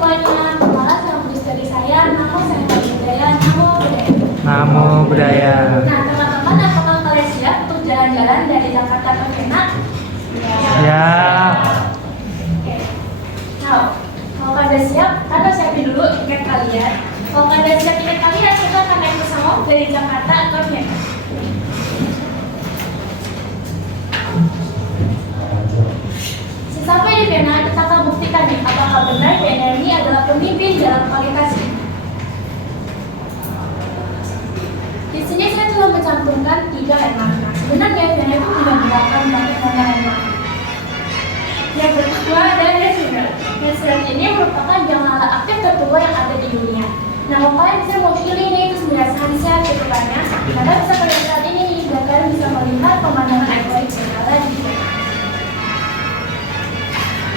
semuanya, perkenalkan sama dari saya, Namo Budaya, Namo Budaya. Namo Budaya. Nah, teman-teman, apakah kalian siap untuk jalan-jalan dari Jakarta ke Vienna? Ya. Oke. Nah, kalau kalian siap, kalian siapin dulu tiket kalian. Kalau kalian siap tiket kalian, kita akan naik bersama dari Jakarta ke Vienna. Sampai di Vienna, kita akan buktikan nih, apakah benar Vienna ini adalah pemimpin dalam kualifikasi. Di sini saya telah mencantumkan 3 makna. Sebenarnya Vienna itu menggunakan banyak makna. Yang pertama adalah Nesrat. Nesrat ini merupakan jangkauan aktif tertua yang ada di dunia. Nah, kalian bisa mewakili ini itu 9 sunset ke depannya. Karena bisa pada saat ini nih, dan kalian bisa melihat pemandangan ikonik yang ada di Vienna.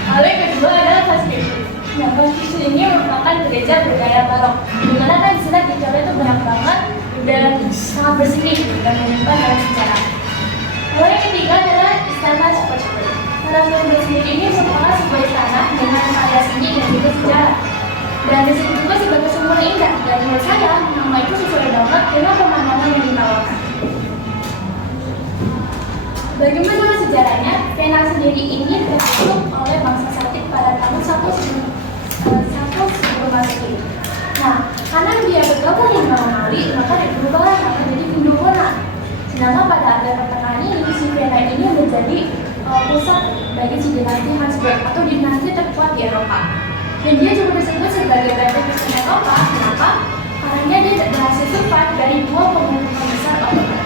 Lalu yang kedua adalah Kastilul. Nah, Kastilul ini merupakan gereja bergaya barok, di mana kan di sana gereja itu banyak banget dan sangat bersih dan menyimpan dalam sejarah. Lalu yang ketiga adalah Istana Superstar. Istana Superstar ini merupakan sebuah istana dengan karya seni dan juga sejarah. Dan di situ juga sebagai sumber indah. Dan menurut saya, nama itu sesuai banget dengan pemandangan yang ditawarkan. Bagaimana sejarahnya? Vienna sendiri ini terbentuk oleh bangsa Celtic pada tahun 1 sebelum Masehi. Nah, karena dia bergabung dengan Romawi, maka berubah nama menjadi Vindobona. Sedangkan pada abad pertengahan ini, si Vienna ini menjadi pusat bagi si dinasti Habsburg atau dinasti terkuat di Eropa. Dan dia juga disebut sebagai benteng Kristen Eropa. Kenapa? Karena dia berhasil survive dari 2 pemerintahan besar Eropa.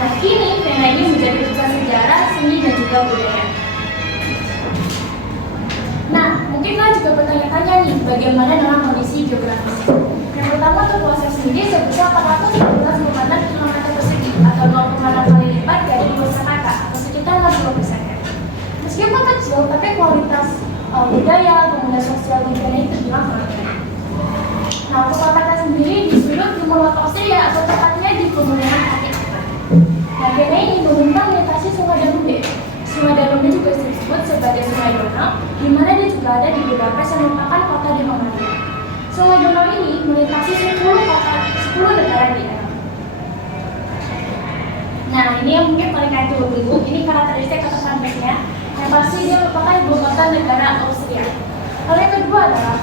Nah, kini Vienna ini menjadi pusat sejarah, seni, dan juga budaya. Nah, mungkin kalian juga bertanya-tanya nih, bagaimana dengan kondisi geografis. Yang pertama, untuk luasnya sendiri sebesar 414,6 km persegi atau 0,6 kali lipat dari luas Jakarta atau sekitar 60%. Meskipun kecil, tapi kualitas budaya, kemudian sosial budaya itu terbilang sangat baik. Nah, untuk kota sendiri di sudut timur laut Austria atau tepatnya di pegunungan kaki. Nah, Vienna ini membentang melintasi Sungai Danube. Sungai Danube juga disebut sebagai Sungai Donau, di mana dia juga ada di Budapest yang merupakan kota di Hungaria. Sungai Donau ini melintasi 10 negara di Eropa. Nah, ini yang mungkin paling kalian tunggu. Ini karakteristik kota sampingnya. Yang pasti dia merupakan ibu kota negara Austria. Lalu yang kedua adalah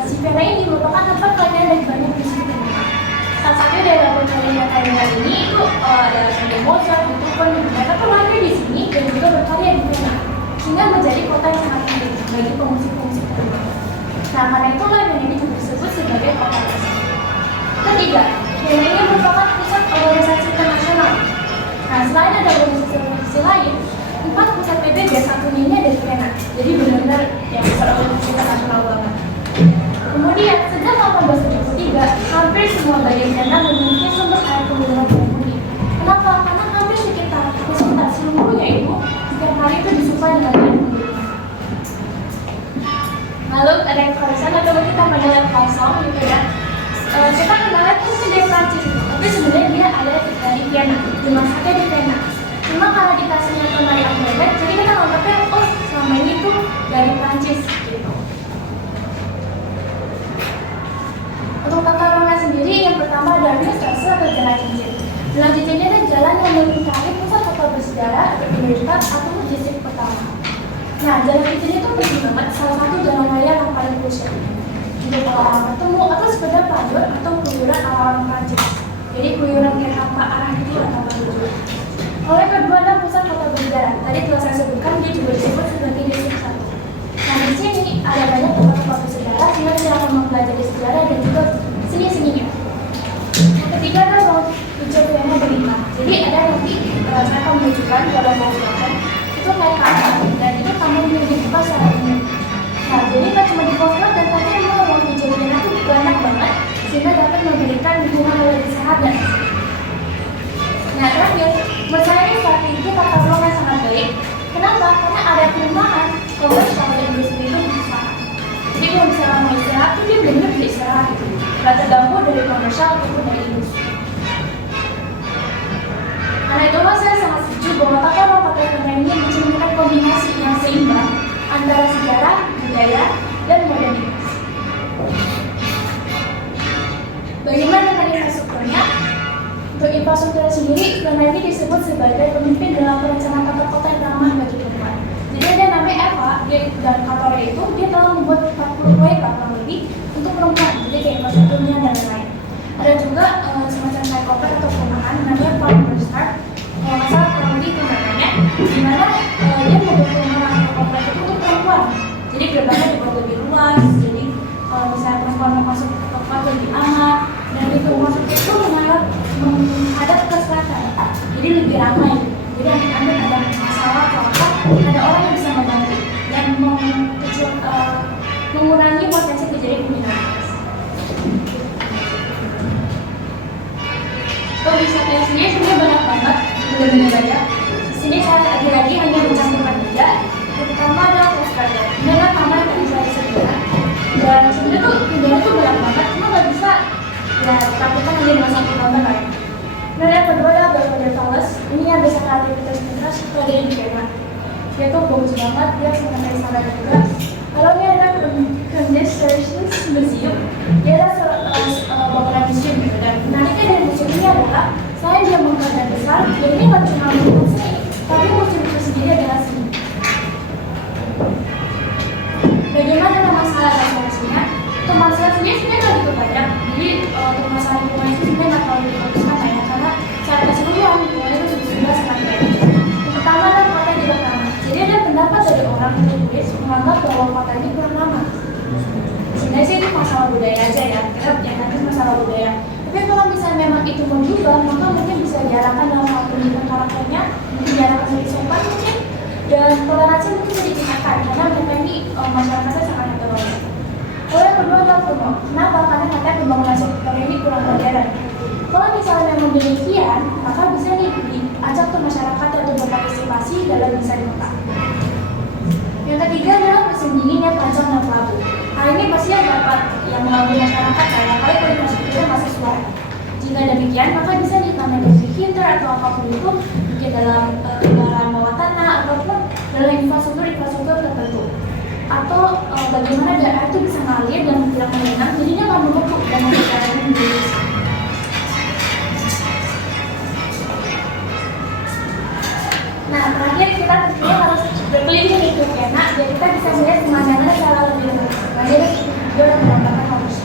si Vienna ini merupakan tempat kalian dari banyak musik dunia. Salah satu dari laboratorium kalian ini itu adalah sebagai Mozart, Beethoven, mereka tuh lahir di sini dan juga berkarya di Vienna, sehingga menjadi kota yang sangat penting bagi pemusik-pemusik dunia. Nah, karena itulah Vienna ini juga disebut sebagai kota klasik. Ketiga, Vienna ini merupakan pusat organisasi internasional. Nah, selain ada organisasi lain, 4 pusat PBB satunya ini ada di Vienna. Jadi benar-benar yang besar organisasi internasional banget. Kemudian, sejak 1873, hampir semua bagian Vienna memiliki sumber air penggunaan yang unik. Kenapa? Karena hampir sekitar seluruhnya itu setiap hari itu disuplai dengan air penggunaan. Lalu ada yang kalau coba kita mengenal kosong gitu ya. Kita kenal itu dari Prancis, tapi sebenarnya dia ada di Vienna, dimasaknya di Vienna. Cuma karena dikasihnya kembali Amerika, jadi kita nganggapnya selama ini tuh dari Prancis gitu. Untuk tata ruangnya sendiri, yang pertama ada Strasse atau Jalan Cincin. Jalan Cincin ini adalah jalan yang melingkari pusat kota bersejarah atau universitas atau distrik pertama. Nah, Jalan Cincin itu penting banget, salah satu jalan raya yang paling krusial untuk orang bertemu atau sekedar pelajar atau keluyuran ala orang Prancis. Jadi keluyuran kayak tanpa arah gitu atau tanpa tujuan. Oleh kedua adalah pusat kota bersejarah. Tadi telah saya sebutkan dia juga disebut sebagai distrik 1. Nah, di sini ada banyak tempat-tempat bersejarah sehingga kita akan mempelajari sejarah dan juga seni-seninya. Yang ketiga adalah ruang hijau Vienna berlimpah. Jadi ada nanti mereka menunjukkan dalam ruang itu kayak kamar dan itu kamar yang dibuka secara umum. Nah, jadi nggak cuma di poster dan tadi memang ruang hijau Vienna itu banyak banget sehingga dapat memberikan hubungan yang lebih sehat dan asli. Nah, terakhir, menurut saya ini saat itu tata ruang yang sangat baik. Kenapa? Karena ada perumahan kalau sama industri itu bisa. Jadi kalau misalnya mau istirahat, tuh dia benar-benar bisa istirahat gitu. Gak terganggu dari komersial ataupun dari industri. Karena itulah saya sangat setuju bahwa tata ruang kota Vienna ini mencerminkan kombinasi yang seimbang antara sejarah, budaya, dan modernitas. infrastrukturnya, untuk infrastruktur sendiri, Leonardi disebut sebagai pemimpin dalam perencanaan tata kota yang ramah bagi perempuan. Jadi ada namanya Eva, dan kantornya itu dia telah membuat 40 proyek kurang lebih untuk perempuan, jadi kayak infrastrukturnya dan lain-lain. Ada juga semacam psychopath atau perumahan namanya Farmer Start, kalau nggak salah kurang lebih itu namanya, di mana dia membuat perumahan atau kompleks itu untuk perempuan. Jadi gerbangnya dibuat lebih luas, jadi kalau misalnya perempuan mau masuk ke tempat lebih aman, dan itu masuk itu menghadap ke selatan, jadi lebih ramai. Jadi anda ada masalah atau apa, ada orang yang bisa membantu dan mengurangi potensi kejadian kriminalitas. Kalau di saya sendiri sebenarnya banyak banget, benar-benar banyak. Di sini saya lagi-lagi hanya mencantumkan tiga. Yang pertama adalah Australia. Ini adalah kamar yang tadi saya sebutkan. Dan sebenarnya tuh gambarnya tuh banyak banget, cuma nggak bisa ya ditampilkan hanya dengan satu gambar lah. Dan yang kedua adalah Belvedere Palace. Ini yang bisa aktivitas miras itu ada di Jerman. Dia tuh bagus banget, dia sangat dari sana juga. Kalau ini ada Conservation Museum, dia adalah bangunan museum gitu. Dan menariknya dari museum ini adalah selain dia mengangkat besar, jadi ini nggak cuma museum seni, tapi museum itu sendiri adalah seni. Bagaimana masalah dan solusinya? Untuk masalah sendiri sebenarnya nggak gitu banyak. Jadi untuk masalah lingkungan itu sebenarnya nggak terlalu difokuskan ya, karena secara keseluruhan lingkungan itu sudah sangat baik. Yang pertama adalah kota yang tidak ramah. Jadi ada pendapat dari orang yang tulis menganggap bahwa kota ini kurang ramah. Sebenarnya sih itu masalah budaya aja ya, kita nanti masalah budaya. Tapi kalau misalnya memang itu mau berubah, maka mungkin bisa diarahkan dalam hal pendidikan karakternya, mungkin diarahkan dari sopan mungkin, dan toleransi mungkin bisa ditingkatkan karena mereka ini masyarakatnya sangat heterogen. Lalu yang kedua adalah pembangunan. Kenapa? Karena katanya pembangunan sektor ini kurang modern. Kalau misalnya memang demikian, maka bisa nih diajak ke masyarakat untuk berpartisipasi dalam desain kota. Yang ketiga adalah musim dingin yang panjang dan pelabuh. Hal ini pasti dapat yang mengganggu masyarakat karena kali kalau infrastrukturnya masih suara. Jika demikian, maka bisa ditambah dari heater atau apapun itu, mungkin dalam kendaraan bawah tanah ataupun dalam infrastruktur tertentu. Atau bagaimana biar air itu bisa ngalir dan tidak mengenang, jadinya nggak menumpuk dan mempercayai menjadi. Nah, terakhir kita tentunya harus berkeliling nih ke Vienna, biar kita bisa melihat pemandangan secara lebih luas. Nah, jadi video dan menambahkan harus.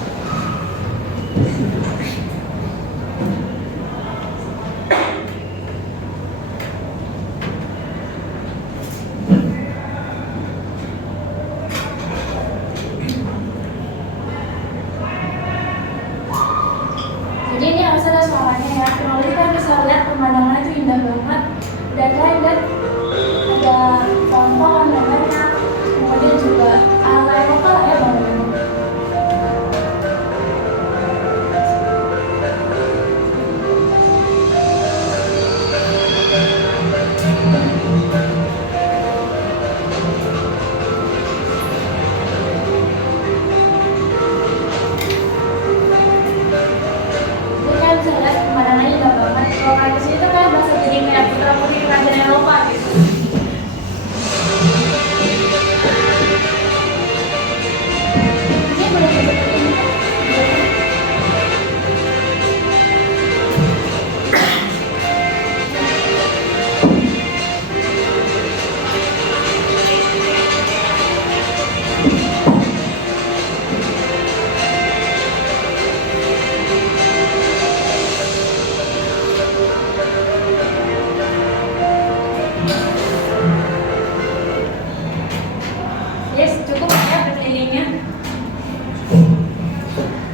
Jadi ini harus ada suaranya ya. Kalau kita bisa lihat pemandangan itu indah banget. Dan ada pohon-pohon dan banyak, kemudian juga ala Eropa ya bangunan. Kita bisa lihat pemandangannya indah banget. Kalau kayak kesini tuh kayak berasa jadi kayak putra-putri kerajaan Eropa gitu. Ini boleh seperti ini. Yes, cukup ya berkelilingnya.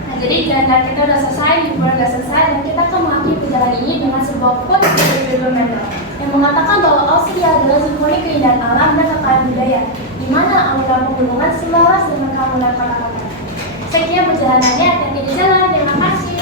Nah, jadi jalan kita udah selesai, liburan udah selesai, dan kita akan mengakhiri perjalanan ini dengan sebuah quote dari Wilhelm Mendel yang mengatakan bahwa Austria adalah simfoni keindahan alam dan kekayaan budaya, di mana alunan pegunungan selaras dengan keamunan kota-kota. Sekian perjalanannya, hati-hati di jalan. Terima kasih.